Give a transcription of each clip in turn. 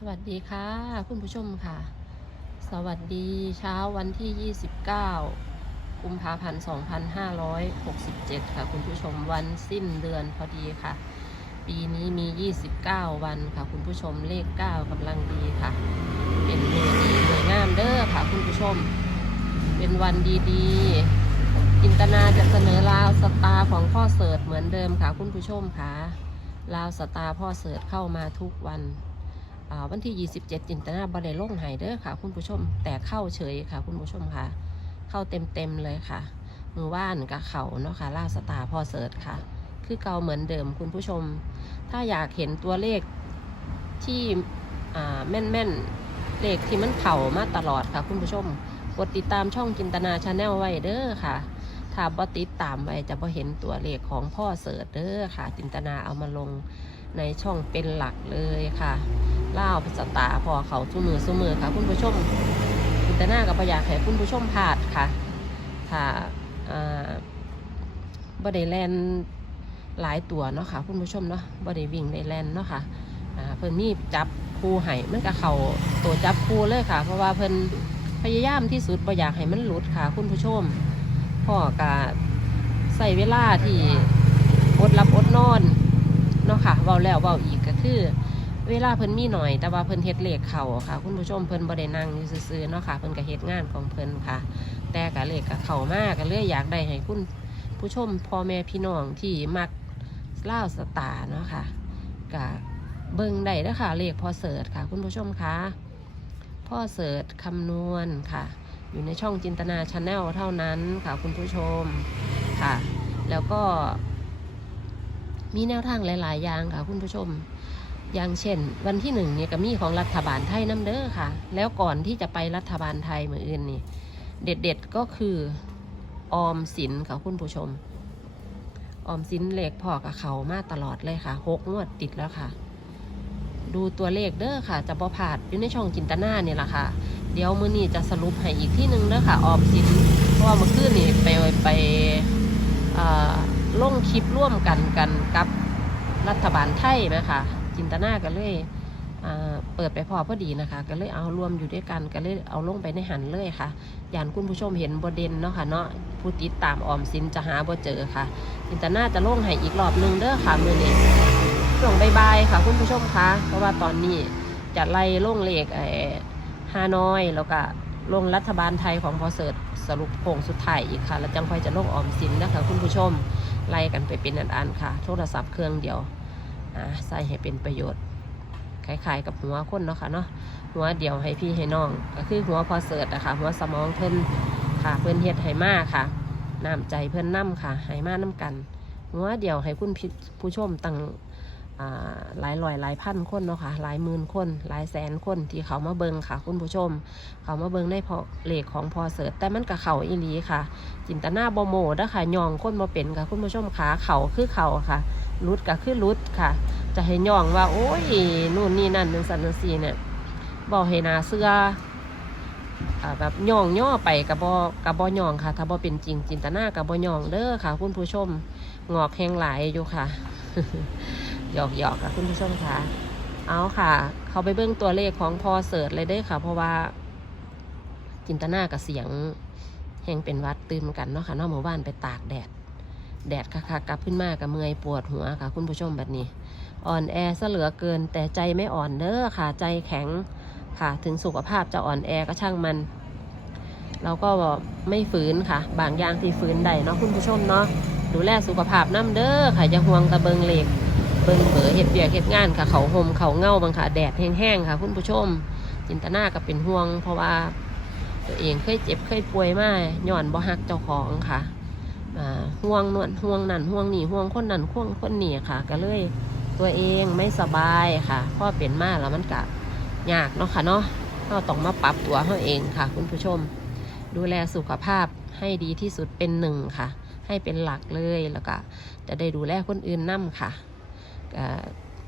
สวัสดีค่ะ คุณผู้ชมค่ะ สวัสดีเช้าวันที่ 29 กุมภาพันธ์ 2567 ค่ะ คุณผู้ชมวันสิ้นเดือนพอดีค่ะ ปีนี้มี 29 วันค่ะ คุณผู้ชมเลข 9กำลังดีค่ะ เป็นเมือดีเมืองามเด้อค่ะ คุณผู้ชม เป็นวันดีๆจินตนาจะเสนอลาวสตาร์ของพ่อเสิร์ตเหมือนเดิมค่ะ คุณผู้ชมค่ะลาวสตาร์พ่อเสิร์ตเข้ามาทุกวัน วันที่ 27 จินตนาบริลงไห้เด้อค่ะ คุณผู้ชมแต่เข้าเฉยค่ะ คุณผู้ชมค่ะ เข้าเต็มเต็มๆเลยค่ะ มือว่านกับเขาเนาะค่ะล่าสตาพอเสิร์ชค่ะ คือเก่าเหมือนเดิมคุณผู้ชม ถ้าอยากเห็นตัวเลขที่แม่นแม่นๆเลขที่มันเข่ามาตลอดค่ะ คุณผู้ชมกดติดตามช่องจินตนาชาแนลไว้เด้อค่ะถ้าบ่ติดตามไว้จะบ่เห็นตัวเลขของพ่อเสิร์ชเด้อค่ะ จินตนาเอามาลงในช่องเป็นหลักเลยค่ะ เล่าวสตาร์พอเขาสู้มือสู้มือค่ะ คุณผู้ชมอินเตอร์นากับประยากให้คุณผู้ชมพลาดค่ะถ้าอ่าบไดแลนหลายตัวเนาะค่ะคุณผู้ชมเนาะบไดวิ่งในแลนเนาะค่ะเพิ่นมีจับคู่ให้มันก็เขาตัวจับคู่เลยค่ะ เพราะว่าเพิ่นพยายามที่สุดบ่อยากให้มันหลุดค่ะ คุณผู้ชมพ่อกะใส่เวลาที่อดรับอดนอนเนาะค่ะเว้าแล้วเว้าอีกก็คือ เวลาเพิ่นมีหน่อย แต่ว่าเพิ่นเฮ็ดเลขเข่าค่ะ คุณผู้ชมเพิ่นบ่ได้นั่งอยู่ซื่อๆเนาะค่ะเพิ่นก็เฮ็ดงานของเพิ่นค่ะ แต่ก็เลขก็เข้ามากก็เลยอยากได้ให้คุณผู้ชมพ่อแม่พี่น้องที่มักเล่าสตาเนาะค่ะก็เบิ่งได้เด้อค่ะเลขพอเสิร์ชค่ะ คุณผู้ชมคะพ่อเสิร์ชคำนวณค่ะ อยู่ในช่องจินตนาชาแนลเท่านั้นค่ะคุณผู้ชมค่ะ แล้วก็มีแนวทางหลาย ๆ อย่างค่ะคุณผู้ชม อย่างเช่น วันที่หนึ่งเนี่ยก็มีของรัฐบาลไทยน้ำเด้อค่ะ แล้วก่อนที่จะไปรัฐบาลไทยมืออื่นนี่ เด็ดๆก็คือออมสินค่ะคุณผู้ชม ออมสินเลขพอกับเขามาตลอดเลยค่ะหกงวดติดแล้วค่ะ ดูตัวเลขเด้อค่ะจะประพลาดอยู่ในช่องจินตนาเนี่ยแหละค่ะ เดี๋ยวมื้อนี้จะสรุปให้อีกที่หนึ่งเด้อค่ะ ออมสินเพราะว่าเมื่อคืนนี่ไปไปล่อลงคลิปร่วมกันกันกับรัฐบาลไทยนะคะ จินตนาก็เลยเปิดไปพอพอดีนะคะ ก็เลยเอารวมอยู่ด้วยกันก็เลยเอาลงไปในหันเลยค่ะยานคุณผู้ชมเห็นบเด่นเนาะค่ะเนาะผู้ติดตามออมสินจะหาบ่เจอค่ะจินตนาจะลงให้อีกรอบหนึงเด้อค่ะมือนี้ช่วงบายๆค่ะ คุณผู้ชมคะเพราะว่าตอนนี้จะไล่ลงเลขไอ้ฮานอยแล้วก็ลงรัฐบาลไทยของพอเสิร์ตสรุปโคงสุดท้ายอีกค่ะแล้วจังค่อยจะลงออมสินนะคะ คุณผู้ชมไล่กันไปเป็นอันๆค่ะ โทรศัพท์เครื่องเดียว ใส่ให้เป็นประโยชน์คล้ายๆกับหัวคนเนาะค่ะเนาะหัวเดียวให้พี่ให้น้องก็คือหัวพอเสิร์ตนะคะหัวสมองเพิ่นค่ะเพิ่นเฮ็ดให้มาค่ะน้ำใจเพิ่นน้ำค่ะให้มาน้ำกัน หัวเดียวให้คุณผู้ชมตั้ง หลายร้อยหลายพันคนเนาะค่ะหลายหมื่นคนหลายแสนคนที่เขามาเบิงค่ะ คุณผู้ชม เขามาเบิงในพอเลขของพอเสิร์ตแต่มันกับเขาอีหลีค่ะ จินตนาบโมเด้ค่ะยองคนมาเป็นค่ะ คุณผู้ชมขาเขาคือเขาค่ะรุดก็คือรุดค่ะ จะให้ยองว่า โอ้ยนู่นนี่นั่นนึงสันนึงสีเนี่ยบอกให้นาเสื้อแบบย่องย่อไปกับบกับบย่องค่ะ ถ้าบอเป็นจริงจินตนากับบย่องเด้อค่ะ คุณผู้ชมงอกแหงหลายอยู่ค่ะ หยอกหยอกค่ะคุณผู้ชมค่ะ เอาค่ะ เขาไปเบิ้งตัวเลขของพอเสิร์ชเลยเด้ค่ะ เพราะว่า จินตนากับเสียงแห้งเป็นวัดตื่นกันเนาะค่ะนอกหมู่บ้านไปตากแดด แดดค่ะค่ะกลับขึ้นมากับเมื่อยปวดหัวค่ะ คุณผู้ชมแบบนี้ อ่อนแอซะเหลือเกิน แต่ใจไม่อ่อนเด้อค่ะ ใจแข็งค่ะ ถึงสุขภาพจะอ่อนแอก็ช่างมัน เราก็ไม่ฝืนค่ะ บางอย่างที่ฝืนได้เนาะคุณผู้ชมเนาะดูแลสุขภาพน้ำเด้อค่ะอย่าห่วงตะเบิงเหล็ก เบิงเบอเห็ดเบียกเห็ดงานค่ะ เขาห่มเขาเงาบางค่ะแดดแห้งๆค่ะคุณผู้ชม จินตนาก็เป็นห่วง เพราะว่าตัวเองเคยเจ็บเคยป่วยมาหย่อนบ่ฮักเจ้าของค่ะห่วงนวลห่วงนั่นห่วงนี่ห่วงคนนั่นห่วงคนนี่ค่ะ ก็เลยตัวเองไม่สบายค่ะพ่อเป็นมาแล้วมันกะยากเนาะค่ะเนาะเราต้องมาปรับตัวเราเองค่ะ คุณผู้ชม ดูแลสุขภาพให้ดีที่สุดเป็นหนึ่งค่ะ ให้เป็นหลักเลยแล้วก็จะได้ดูแลคนอื่นนํค่ะ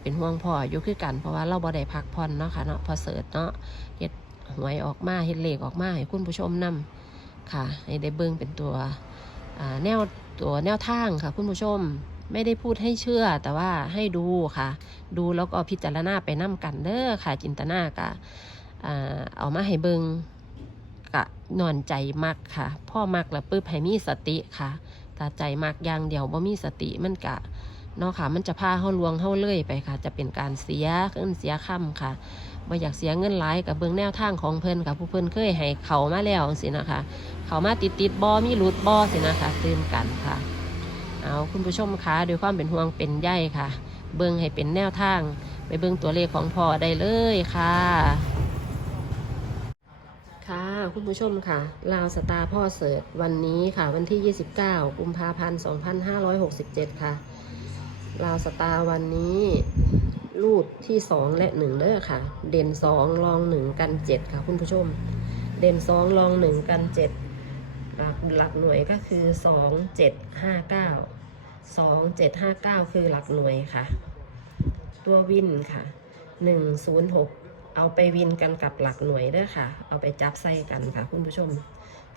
เป็นห่วงพ่ออยู่คือกันเพราะว่าเราบ่ได้พักผ่อนเนาะค่ะเนาะพอเสิร์ตเนาะเฮ็ดหวยออกมาเฮ็ดเลขออกมาให้คุณผู้ชมนํค่ะให้ได้เบิ่งเป็นตัวแนวตัวแนวทางค่ะ คุณผู้ชมไม่ได้พูดให้เชื่อแต่ว่าให้ดูค่ะ ดูแล้วก็พิจารณาไปนํกันเด้อค่ะ จินตนากะเอามาให้เบิงกะนอนใจมักค่ะ พ่อมักแล้วปึ๊บให้มีสติค่ะถ้าใจมักอย่างเดียวบ่มีสติมันกะ เนาะค่ะ มันจะพาเฮาลวงเฮาเลื่อยไปค่ะ จะเป็นการเสียเงินเสียค่ำค่ะบ่อยากเสียเงินหลายกับเบิงแนวทางของเพิ่นค่ะผู้เพิ่นเคยให้เขามาแล้วสินะคะ เขามาติดติดบอมีรุดบอสินะคะตื่นกันค่ะ เอาคุณผู้ชมคะด้วยความเป็นห่วงเป็นใยค่ะ เบิ่งให้เป็นแนวทาง ไปเบิ่งตัวเลขของพ่อได้เลยค่ะค่ะคุณผู้ชมค่ะลาวสตาร์พ่อเสิร์ตวันนี้ค่ะ วันที่ 29 กุมภาพันธ์ 2567 ค่ะ ลาวสตาร์วันนี้รูดที่2และ1เด้อค่ะ เด่น2รอง1กัน7ค่ะคุณผู้ชม เด่น2รอง1กัน7หลักหลักหน่วยก็คือ2 7 5 9 2 7 5 9คือหลักหน่วยค่ะ ตัววินค่ะ106เอาไปวินกันกับหลักหน่วยเด้อค่ะ เอาไปจับใส่กันค่ะคุณผู้ชม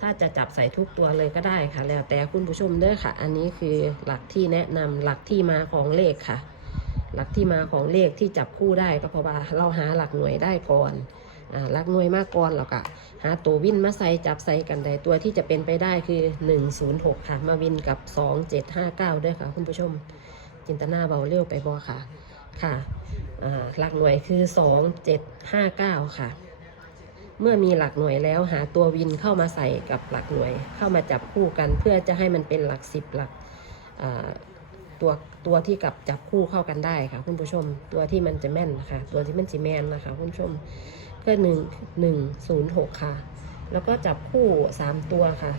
ถ้าจะจับใส่ทุกตัวเลยก็ได้ค่ะ แล้วแต่คุณผู้ชมเด้อค่ะ อันนี้คือหลักที่แนะนำหลักที่มาของเลขค่ะ หลักที่มาของเลขที่จับคู่ได้ก็เพราะว่าเราหาหลักหน่วยได้ก่อนหลักหน่วยมากก่อนแล้วก็หาตัววินมาใส่จับใส่กันได้ตัวที่จะเป็นไปได้คือ 106 ค่ะ มาวินกับ 2759 ด้วยค่ะ คุณผู้ชมจินตนาเบาเร็วไปบอค่ะค่ะหลักหน่วยคือ 2759 ค่ะ เมื่อมีหลักหน่วยแล้วหาตัววินเข้ามาใส่กับหลักหน่วย เข้ามาจับคู่กัน เพื่อจะให้มันเป็นหลักสิบหลักตัวตัวที่กับจับคู่เข้ากันได้ค่ะ คุณผู้ชมตัวที่มันจะแม่นนะคะตัวที่มันจะแม่นนะคะ คุณผู้ชมก็หนึ่งหนึ่งศูนย์หกค่ะ แล้วก็จับคู่สามตัวค่ะ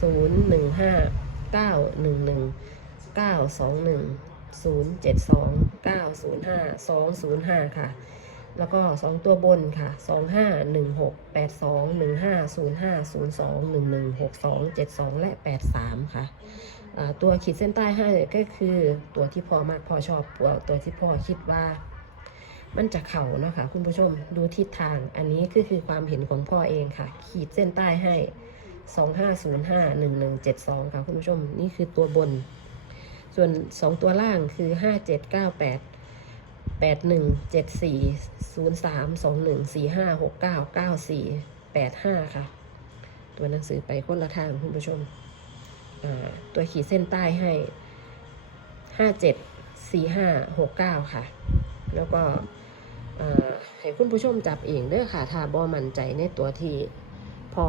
ศูนย์หนึ่งห้าเก้าหนึ่งหนึ่งเก้าสองหนึ่งศูนย์เจ็ดสองเก้าศูนย์ห้าสองศูนย์ห้าค่ะ แล้วก็ 2 ตัวบนค่ะ 2 5 1 6 8 2 1 5 0 5 0 2 1 1 6 2 7 2 และ 8 3 ค่ะอ่าตัวขีดเส้นใต้ให้ก็คือตัวที่พ่อมากพ่อชอบตัวตัวที่พ่อคิดว่ามันจะเข่าเนาะค่ะคุณผู้ชมดูทิศทางอันนี้คือคือความเห็นของพ่อเองค่ะ ขีดเส้นใต้ให้ 2505 1172 ค่ะคุณผู้ชมนี่คือตัวบน ส่วน 2 ตัวล่างคือ 5798 แปดหนึ่งเจ็ดสี่ศูนย์สามสองหนึ่งสี่ห้าหกเก้าเก้าสี่แปดห้าค่ะ ตัวหนังสือไปคนละทางคุณผู้ชม ตัวขีดเส้นใต้ให้ห้าเจ็ดสี่ห้าหกเก้าค่ะ แล้วก็ให้คุณผู้ชมจับเองเด้อค่ะ ถ้าบ่มั่นใจในตัวที่พอ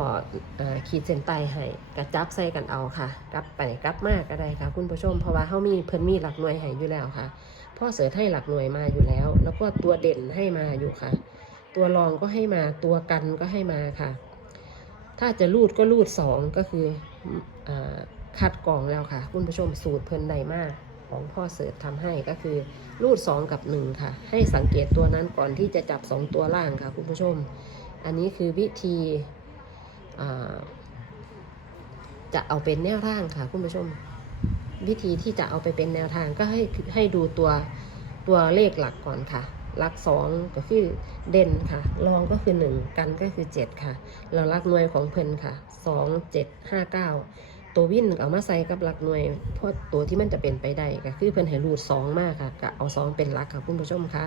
อขีดเส้นใต้ให้กระจับใส่กันเอาค่ะ กลับไปกลับมาก็ได้ค่ะ คุณผู้ชม เพราะว่าเขามีเพิ่นมีหลักหน่วยให้อยู่แล้วค่ะ พ่อเสือให้หลักหน่วยมาอยู่แล้ว แล้วก็ตัวเด่นให้มาอยู่ค่ะ ตัวรองก็ให้มาตัวกันก็ให้มาค่ะ ถ้าจะรูดก็รูดสองก็คืออคัดกรองแล้วค่ะ คุณผู้ชมสูตรเพลินใดมากของพ่อเสือทำให้ก็คือรูดสองกับหนึ่งค่ะ ให้สังเกตตัวนั้นก่อนที่จะจับสองตัวล่างค่ะ คุณผู้ชม อันนี้คือวิธีจะเอาเป็นแนวทางค่ะ คุณผู้ชม วิธีที่จะเอาไปเป็นแนวทางก็ให้ให้ดูตัวตัวเลขหลักก่อนค่ะ หลักสองก็คือเด่นค่ะ รองก็คือหนึ่งกันก็คือเจ็ดค่ะแล้วหลักหน่วยของเพิ่นค่ะสองเจ็ดห้าเก้าตัววิ่นเอามาใส่กับหลักหน่วยเพราะตัวที่มันจะเป็นไปได้ก็คือเพิ่นให้รูดสองมากค่ะก็เอาสองเป็นหลักค่ะคุณผู้ชมค่ะ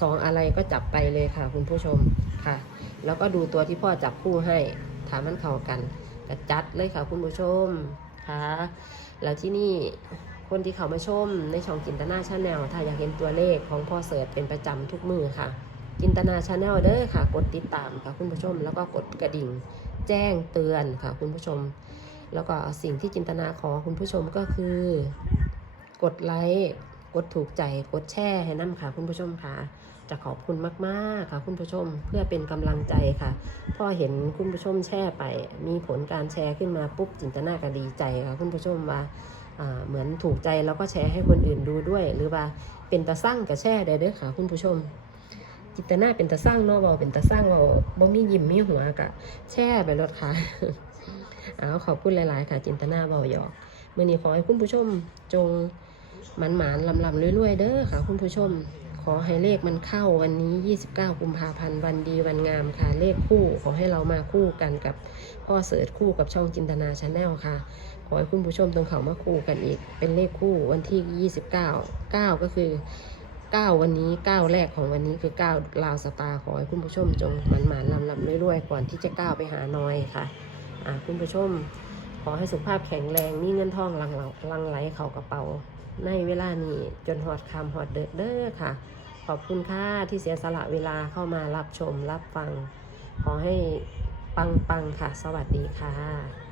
สองอะไรก็จับไปเลยค่ะ คุณผู้ชมค่ะ แล้วก็ดูตัวที่พ่อจับคู่ให้ถามมันเข้ากันก็จัดเลยค่ะ คุณผู้ชมค่ะ แล้วที่นี่คนที่เขามาชมในช่องจินตนาชาแนลถ้าอยากเห็นตัวเลขของพ่อเสิร์ชเป็นประจำทุกมือค่ะ จินตนาชาแนลเด้อค่ะ กดติดตามค่ะคุณผู้ชม แล้วก็กดกระดิ่งแจ้งเตือนค่ะคุณผู้ชม แล้วก็สิ่งที่จินตนาขอคุณผู้ชมก็คือ กดไลค์ กดถูกใจกดแชร์ให้น้ำค่ะ คุณผู้ชมค่ะ จะขอบคุณมากๆค่ะ คุณผู้ชมเพื่อเป็นกำลังใจค่ะพอเห็นคุณผู้ชมแชร์ไป มีผลการแชร์ขึ้นมาปุ๊บจินตนาก็ดีใจค่ะคุณผู้ชมว่าเหมือนถูกใจแล้วก็แชร์ให้คนอื่นดูด้วย หรือว่าเป็นตาสร้างกับแชร์ได้ด้อค่ะ คุณผู้ชม จินตนาเป็นตาสร้างเนาะบาเป็นตาสร้างบาบ่มียิ้มมีหัวกะแช่ไปรถค่ะเอาขอบคุณหลาย ๆ ค่ะ จินตนาบาหยอกมื่อนี้ขอให้คุณผู้ชมจง หมันหมานลำลำรวยๆเด้อค่ะ คุณผู้ชม ขอให้เลขมันเข้าวันนี้ 29 กุมภาพันธ์วันดีวันงามค่ะ เลขคู่ขอให้เรามาคู่กันกับพ่อเสิร์ชคู่กับช่องจินตนาชาแนลค่ะ ขอให้คุณผู้ชมตรงเขามาคู่กันอีก เป็นเลขคู่วันที่ 29 9 ก็คือ 9 วันนี้ 9 แรกของวันนี้คือ 9 ลาวสตาร์ขอให้คุณผู้ชมจงหมันหมานลำลำรวยๆก่อนที่จะก้าวไปหาน้อยค่ะอ่าคุณผู้ชมขอให้สุขภาพแข็งแรง มีเงินทองลังหลังไหลเข้ากระเป๋า ในเวลานี้จนหอดคำหอดเดิดเด้อค่ะ ขอบคุณค่ะที่เสียสละเวลาเข้ามารับชมรับฟัง ขอให้ปังปังๆค่ะ สวัสดีค่ะ